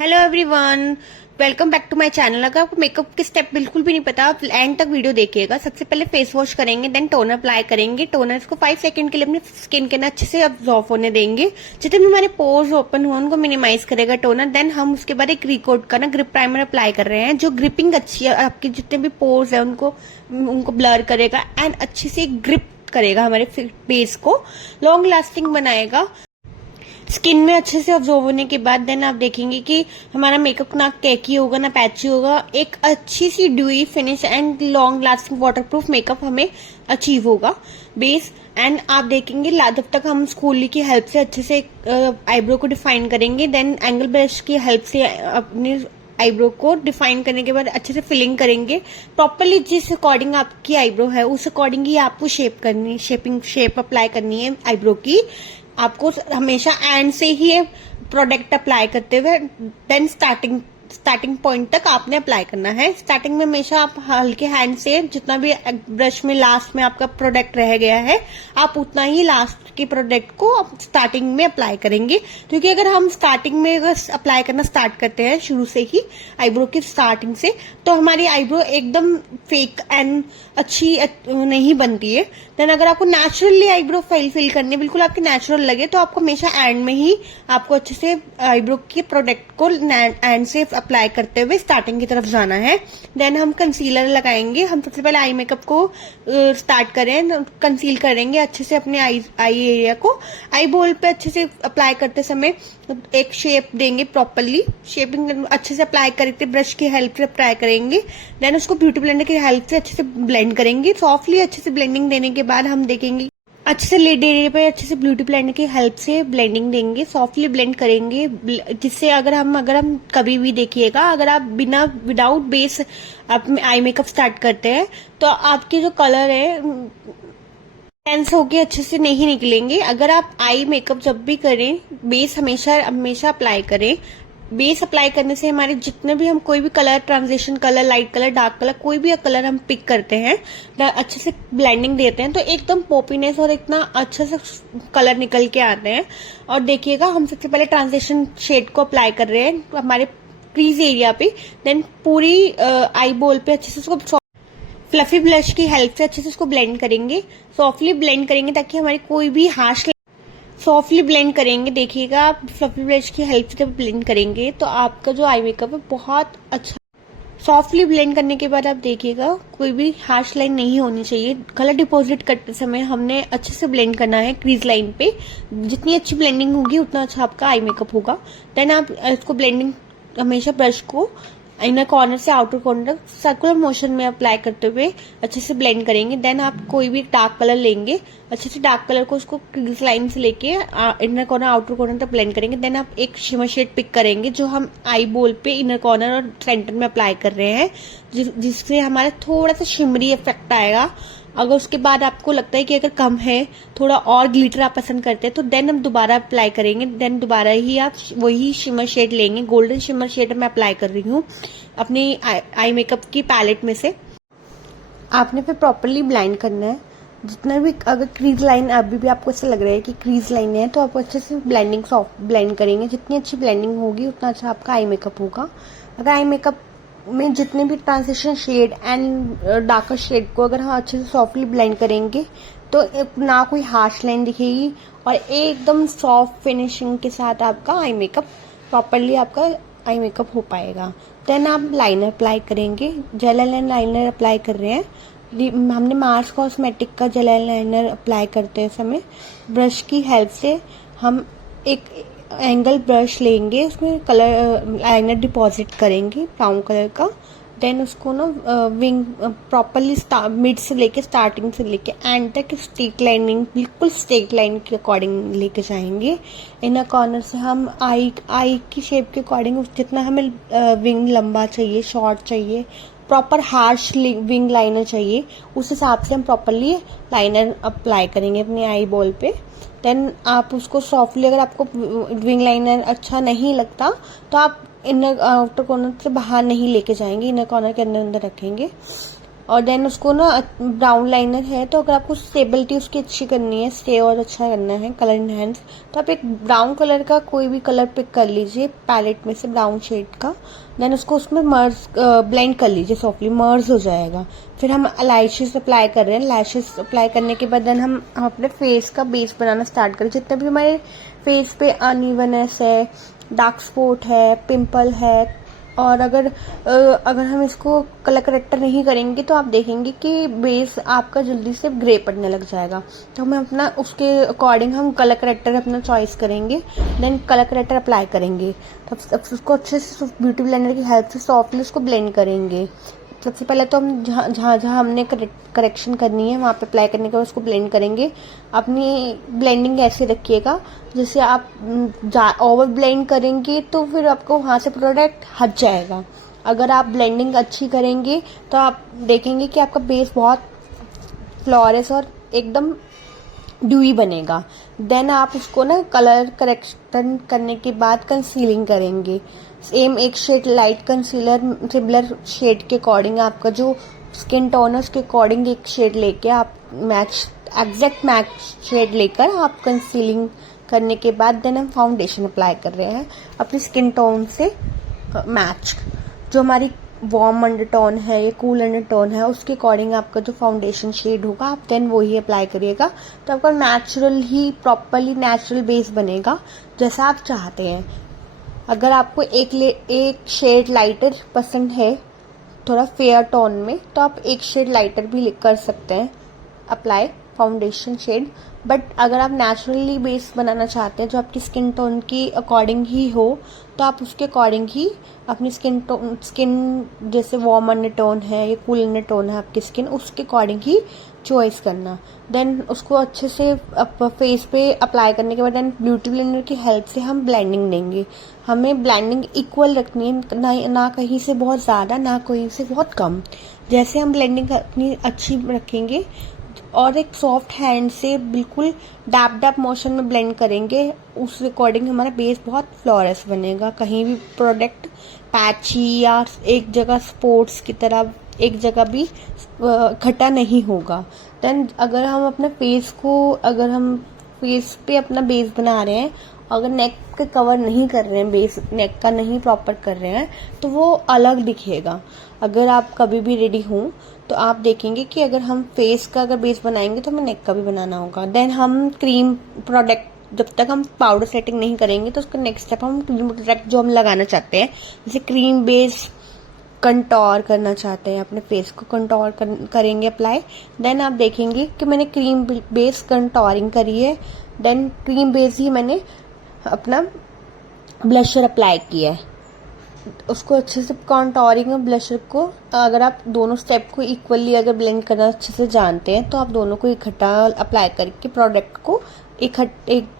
Hello everyone, welcome back to my channel. अगर आपको makeup के स्टेप बिल्कुल भी नहीं पता, आप एंड तक वीडियो देखिएगा। सबसे पहले फेस वॉश करेंगे, देन टोनर अप्लाई करेंगे। टोनर को 5 सेकंड के लिए अपनी स्किन के ना अच्छे से अब्जॉर्व होने देंगे। जितने भी हमारे पोर्स ओपन हुए उनको मिनिमाइज करेगा टोनर। देन हम उसके बाद एक रिकोट का ना ग्रिप प्राइमर अप्लाई कर रहे हैं, जो ग्रिपिंग अच्छी है, आपके जितने भी पोर्स है उनको ब्लर करेगा एंड अच्छे से ग्रिप करेगा हमारे बेस को, लॉन्ग लास्टिंग बनाएगा। स्किन में अच्छे से ऑब्जॉर्व होने के बाद देन आप देखेंगे कि हमारा मेकअप ना कैकी होगा ना पैची होगा। एक अच्छी सी dewy finish and long lasting waterproof makeup हमें अचीव होगा बेस। एंड आप देखेंगे जब तक हम स्कूली की हेल्प से अच्छे से आईब्रो को डिफाइन करेंगे, देन एंगल ब्रश की हेल्प से अपने आईब्रो को डिफाइन करने के बाद अच्छे से फिलिंग करेंगे प्रॉपरली। जिस अकॉर्डिंग आपकी आईब्रो है उस अकॉर्डिंग ही आपको शेप अप्लाई करनी है आईब्रो की। आपको हमेशा एंड से ही प्रोडक्ट अप्लाई करते हुए देन स्टार्टिंग पॉइंट तक आपने अप्लाई करना है। स्टार्टिंग में हमेशा आप हल्के हैंड से जितना भी ब्रश में लास्ट में आपका प्रोडक्ट रह गया है, आप उतना ही लास्ट के प्रोडक्ट को स्टार्टिंग में अप्लाई करेंगे। क्योंकि अगर हम स्टार्टिंग में अप्लाई करना स्टार्ट करते हैं शुरू से ही आईब्रो की स्टार्टिंग से, तो हमारी आईब्रो एकदम फेक एंड अच्छी नहीं बनती है। देन अगर आपको नेचुरली आईब्रो फिल करनी है, बिल्कुल आपकी नेचुरल लगे, तो आपको हमेशा एंड में ही आपको अच्छे से आईब्रो के प्रोडक्ट को एंड से अप्लाई करते हुए स्टार्टिंग की तरफ जाना है। देन हम कंसीलर लगाएंगे। हम सबसे पहले आई मेकअप को स्टार्ट करें, कंसील करेंगे अच्छे से अपने आई एरिया को। आई बोल पे अच्छे से अप्लाई करते समय एक शेप देंगे प्रॉपरली। शेपिंग अच्छे से अप्लाई करके ब्रश की हेल्प से अप्लाई करेंगे। देन उसको ब्यूटी ब्लेंडर की हेल्प से अच्छे से ब्लेंड करेंगे। सॉफ्टली अच्छे से ब्लेंडिंग देने के बाद हम देखेंगे अच्छे से लिड एरिया पे अच्छे से ब्यूटी ब्लेंडर की हेल्प से ब्लेंडिंग देंगे, सॉफ्टली ब्लेंड करेंगे। जिससे अगर हम कभी भी देखिएगा, अगर आप विदाउट बेस आप आई मेकअप स्टार्ट करते हैं तो आपके जो कलर है टेंस होके अच्छे से नहीं निकलेंगे। अगर आप आई मेकअप जब भी करें, बेस हमेशा अप्लाई करें। बेस अप्लाई करने से हमारे जितने भी हम कोई भी colour transition colour, light colour, dark colour, कोई भी कलर हम पिक करते हैं, अच्छे से ब्लेंडिंग देते हैं, तो एकदम पॉपीनेस और इतना अच्छे से कलर निकल के आते हैं। और देखिएगा हम सबसे पहले ट्रांजिशन शेड को अप्लाई कर रहे हैं हमारे क्रीज एरिया पे। देन पूरी आई बोल पे अच्छे से उसको फ्लफी ब्लश की हेल्प से अच्छे से उसको ब्लेंड करेंगे, सॉफ्टली ब्लेंड करेंगे ताकि हमारी कोई भी सॉफ्टली ब्लेंड करेंगे। देखिएगा आप फ्लफी ब्लश की हेल्प से जब ब्लेंड करेंगे तो आपका जो आई मेकअप है बहुत अच्छा। सॉफ्टली ब्लेंड करने के बाद आप देखिएगा कोई भी हार्श लाइन नहीं होनी चाहिए। कलर डिपॉजिट करते समय हमने अच्छे से ब्लेंड करना है क्रीज लाइन पे। जितनी अच्छी ब्लेंडिंग होगी उतना अच्छा आपका आई मेकअप होगा। देन आप इसको ब्लेंडिंग हमेशा ब्रश को इनर कॉर्नर से आउटर कॉर्नर तक सर्कुलर मोशन में अप्लाई करते हुए अच्छे से ब्लेंड करेंगे। देन आप कोई भी डार्क कलर लेंगे, अच्छे से डार्क कलर को उसको क्रीज लाइन से लेके इनर कॉर्नर आउटर कॉर्नर तक ब्लेंड करेंगे। देन आप एक शिमर शेड पिक करेंगे जो हम आई बोल पे इनर कॉर्नर और सेंटर में अप्लाई कर रहे हैं, जिससे हमारा थोड़ा सा शिमरी इफेक्ट आएगा। अगर उसके बाद आपको लगता है कि अगर कम है, थोड़ा और ग्लिटर आप पसंद करते हैं, तो देन हम दोबारा अप्लाई करेंगे। देन दोबारा ही आप वही शिमर शेड लेंगे। गोल्डन शिमर शेड मैं अप्लाई कर रही हूँ अपनी आई मेकअप की पैलेट में से। आपने फिर प्रॉपरली ब्लेंड करना है। जितना भी अगर क्रीज लाइन अभी भी आपको ऐसा लग रहा है कि क्रीज लाइन है, तो आप अच्छे से ब्लेंडिंग सॉफ्ट ब्लेंड करेंगे। जितनी अच्छी ब्लेंडिंग होगी उतना अच्छा आपका आई मेकअप होगा। अगर आई मेकअप में जितने भी transition shade and darker shade को अगर हम अच्छे से सॉफ्टली ब्लेंड करेंगे तो ना कोई हार्श लाइन दिखेगी और एकदम सॉफ्ट फिनिशिंग के साथ आपका आई मेकअप प्रॉपरली आपका आई मेकअप हो पाएगा। देन आप लाइनर अप्लाई करेंगे। जेल लाइनर अप्लाई कर रहे हैं। हमने मार्स कॉस्मेटिक का जेल लाइनर अप्लाई करते समय ब्रश की हेल्प से हम एक एंगल ब्रश लेंगे, उसमें कलर लाइनर डिपॉजिट करेंगे ब्राउन कलर का। देन उसको ना विंग प्रॉपरली मिड से लेके स्टार्टिंग से लेके एंड तक स्ट्रेट लाइनिंग, बिल्कुल स्ट्रेट लाइन के अकॉर्डिंग लेके जाएंगे। इनर कॉर्नर से हम आई की शेप के अकॉर्डिंग जितना हमें विंग लंबा चाहिए, शॉर्ट चाहिए, प्रॉपर हार्श विंग लाइनर चाहिए, उस हिसाब से हम प्रॉपरली लाइनर अप्लाई करेंगे अपनी आई बॉल पे। देन आप उसको सॉफ्टली, अगर आपको विंग लाइनर अच्छा नहीं लगता तो आप इनर आउटर कॉर्नर से बाहर नहीं लेके जाएंगे, इनर कॉर्नर के अंदर रखेंगे। और देन उसको ना ब्राउन लाइनर है, तो अगर आपको स्टेबिलिटी उसकी अच्छी करनी है, स्टे और अच्छा करना है, कलर इनहेंस, तो आप एक ब्राउन कलर का कोई भी कलर पिक कर लीजिए पैलेट में से, ब्राउन शेड का। देन उसको उसमें मर्ज ब्लेंड कर लीजिए, सॉफ्टली मर्ज हो जाएगा। फिर हम लैशेस अप्लाई कर रहे हैं। लैशेस अप्लाई करने के बाद देन हम अपने फेस का बेस बनाना स्टार्ट करें। जितने भी हमारे फेस पे अनइवननेस है, डार्क स्पॉट है, पिंपल है, और अगर हम इसको कलर करेक्टर नहीं करेंगे तो आप देखेंगे कि बेस आपका जल्दी से ग्रे पड़ने लग जाएगा। तो हमें अपना उसके अकॉर्डिंग हम कलर करेक्टर अपना चॉइस करेंगे, देन कलर करेक्टर अप्लाई करेंगे। तब उसको अच्छे से ब्यूटी ब्लेंडर की हेल्प से सॉफ्टली उसको ब्लेंड करेंगे। सबसे पहले तो हम जहाँ हमने करेक्शन करनी है वहाँ पे अप्लाई करने के बाद उसको ब्लेंड करेंगे। अपनी ब्लेंडिंग ऐसे रखिएगा, जैसे आप ओवर ब्लेंड करेंगे तो फिर आपको वहाँ से प्रोडक्ट हट जाएगा। अगर आप ब्लेंडिंग अच्छी करेंगे तो आप देखेंगे कि आपका बेस बहुत फ्लॉरेस और एकदम ड्यूई बनेगा। देन आप उसको ना कलर करेक्शन करने के बाद कंसीलिंग करेंगे। सेम एक shade light concealer similar shade के अकॉर्डिंग, आपका जो स्किन टोन है उसके अकॉर्डिंग एक शेड लेके आप एग्जैक्ट मैच शेड लेकर आप कंसीलिंग करने के बाद देन हम फाउंडेशन अप्लाई कर रहे हैं अपनी स्किन टोन से मैच। जो हमारी वार्म अंडरटोन है या कूल अंडरटोन है उसके अकॉर्डिंग आपका जो फाउंडेशन शेड होगा आप देन वही अप्लाई करिएगा। तो आपका नेचुरल ही प्रॉपरली नेचुरल बेस बनेगा जैसा आप चाहते हैं। अगर आपको एक शेड लाइटर पसंद है थोड़ा फेयर टोन में, तो आप एक शेड लाइटर भी कर सकते हैं अप्लाई फाउंडेशन शेड। बट अगर आप नेचुरली बेस बनाना चाहते हैं जो आपकी स्किन टोन की अकॉर्डिंग ही हो, तो आप उसके अकॉर्डिंग ही अपनी स्किन जैसे वार्म अंडरटोन है या कूल अंडरटोन है आपकी स्किन, उसके अकॉर्डिंग ही चॉइस करना। देन उसको अच्छे से फेस पे अप्लाई करने के बाद देन ब्यूटी ब्लेंडर की हेल्प से हम ब्लेंडिंग देंगे। हमें ब्लेंडिंग इक्वल रखनी है, ना कहीं से बहुत ज़्यादा ना कहीं से बहुत कम। जैसे हम ब्लेंडिंग अपनी अच्छी रखेंगे और एक सॉफ्ट हैंड से बिल्कुल डैप डैप मोशन में ब्लेंड करेंगे, उस अकॉर्डिंग हमारा बेस बहुत फ्लॉरेस बनेगा। कहीं भी प्रोडक्ट पैची या एक जगह स्पोर्ट्स की तरह एक जगह भी इकट्ठा नहीं होगा। देन अगर हम फेस पे अपना बेस बना रहे हैं, अगर नेक के कवर नहीं कर रहे हैं, बेस नेक का नहीं प्रॉपर कर रहे हैं, तो वो अलग दिखेगा। अगर आप कभी भी रेडी हों तो आप देखेंगे कि अगर हम फेस का अगर बेस बनाएंगे तो हमें नेक का भी बनाना होगा। देन हम क्रीम प्रोडक्ट जब तक हम पाउडर सेटिंग नहीं करेंगे तो उसका नेक्स्ट स्टेप हम क्रीम प्रोडक्ट जो हम लगाना चाहते हैं, जैसे क्रीम बेस कंटोर करना चाहते हैं, अपने फेस को कंटोर करेंगे अप्लाई। देन आप देखेंगे कि मैंने क्रीम बेस कंटोरिंग करी है। देन क्रीम बेस ही मैंने अपना ब्लशर अप्लाई किया है। उसको अच्छे से कंटोरिंग और ब्लशर को अगर आप दोनों स्टेप को इक्वली अगर ब्लेंड करना अच्छे से जानते हैं तो आप दोनों को इकट्ठा अप्लाई करके प्रोडक्ट को एक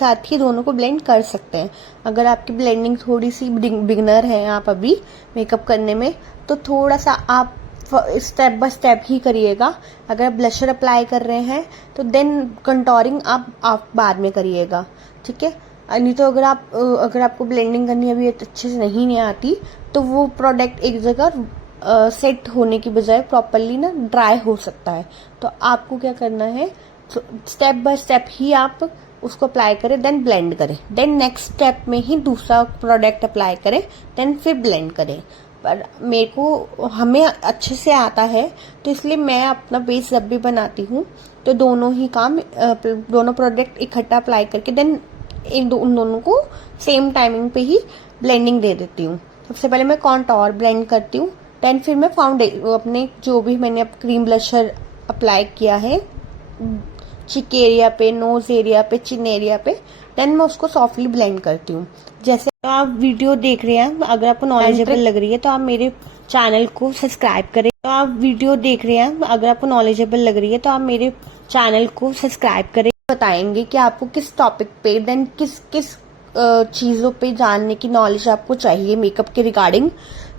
साथ ही दोनों को ब्लेंड कर सकते हैं। अगर आपकी ब्लेंडिंग थोड़ी सी बिगनर है आप अभी मेकअप करने में, तो थोड़ा सा आप स्टेप बाय स्टेप ही करिएगा। अगर आप ब्लशर अप्लाई कर रहे हैं तो देन कंटोरिंग आप बाद में करिएगा, ठीक है। नहीं तो अगर आपको ब्लेंडिंग करनी अभी अच्छे से नहीं आती तो वो प्रोडक्ट एक जगह सेट होने की बजाय प्रॉपरली ना ड्राई हो सकता है। तो आपको क्या करना है, स्टेप बाय स्टेप ही आप उसको अप्लाई करें, देन ब्लेंड करें, देन नेक्स्ट स्टेप में ही दूसरा प्रोडक्ट अप्लाई करें, देन फिर ब्लेंड करें। पर हमें अच्छे से आता है तो इसलिए मैं अपना बेस जब भी बनाती हूँ तो दोनों प्रोडक्ट इकट्ठा अप्लाई करके देन उन दोनों को सेम टाइमिंग पे ही ब्लेंडिंग दे देती हूँ। सबसे पहले मैं कॉन्टोर ब्लेंड करती हूँ, देन फिर मैं अपने जो भी मैंने क्रीम ब्लशर अप्लाई किया है चिक एरिया पे, नोज एरिया पे, चिन एरिया पे, देन मैं उसको सॉफ्टली ब्लेंड करती हूँ। जैसे आप वीडियो देख रहे हैं, अगर आपको नॉलेजेबल लग रही है तो आप मेरे चैनल को सब्सक्राइब करें। तो आप वीडियो देख रहे हैं, अगर आपको नॉलेजेबल लग रही है तो आप मेरे चैनल को सब्सक्राइब करें। बताएंगे कि आपको किस टॉपिक पे देन किस चीज़ों पे जानने की नॉलेज आपको चाहिए मेकअप के रिगार्डिंग,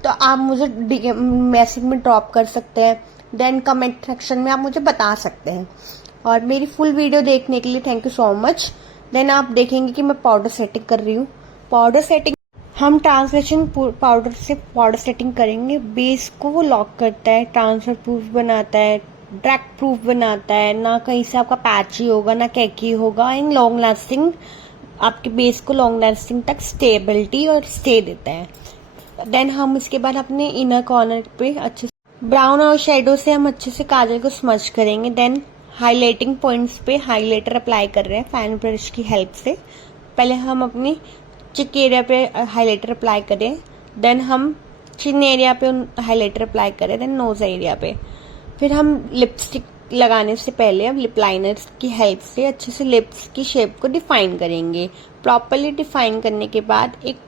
तो आप मुझे मैसेज में ड्रॉप कर सकते हैं। देन कमेंट सेक्शन में आप मुझे बता सकते हैं। और मेरी फुल वीडियो देखने के लिए thank you so much. Then आप देखेंगे कि मैं पाउडर सेटिंग कर रही हूँ। पाउडर सेटिंग हम ट्रांसलेशन पाउडर से पाउडर सेटिंग करेंगे। बेस को वो लॉक करता है, ट्रांसफर प्रूफ बनाता है, ड्रैग प्रूफ बनाता है, ना कहीं से आपका पैची होगा ना कैकी होगा, एंड लॉन्ग लास्टिंग, आपके बेस को लॉन्ग लास्टिंग तक स्टेबिलिटी और स्टे देता है। देन हम इसके बाद अपने इनर कॉर्नर पे अच्छे से ब्राउन और शेडो से हम अच्छे से काजल को स्मच करेंगे। देन हाईलाइटिंग पॉइंट्स पे हाईलाइटर अप्लाई कर रहे हैं फैन ब्रश की हेल्प से। पहले हम अपनी चिक एरिया पे हाईलाइटर अप्लाई करें, देन हम चिन एरिया पे हाईलाइटर अप्लाई करें, देन नोज एरिया पे। फिर हम लिपस्टिक लगाने से पहले अब लिप लाइनर की हेल्प से अच्छे से लिप्स की शेप को डिफाइन करेंगे। प्रॉपरली डिफाइन करने के बाद एक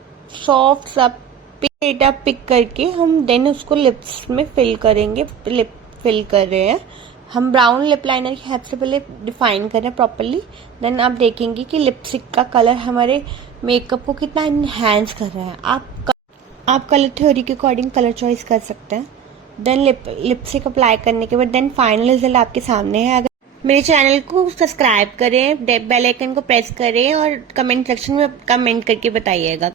सॉफ्ट सा डेटा पिक करके हम देन उसको लिप्स में फिल करेंगे। लिप फिल कर रहे हैं हम ब्राउन लिप लाइनर की हेल्प से, पहले डिफाइन कर रहे हैं प्रॉपरली। देन आप देखेंगे कि लिपस्टिक का कलर हमारे मेकअप को कितना इनहैंस कर रहा है। आप कलर थ्योरी के अकॉर्डिंग कलर चॉइस कर सकते हैं। देन लिपस्टिक अप्लाई करने के बाद देन फाइनल रिजल्ट आपके सामने है। अगर मेरे चैनल को सब्सक्राइब करें, बेल आइकन को प्रेस करें और कमेंट सेक्शन में कमेंट करके बताइएगा।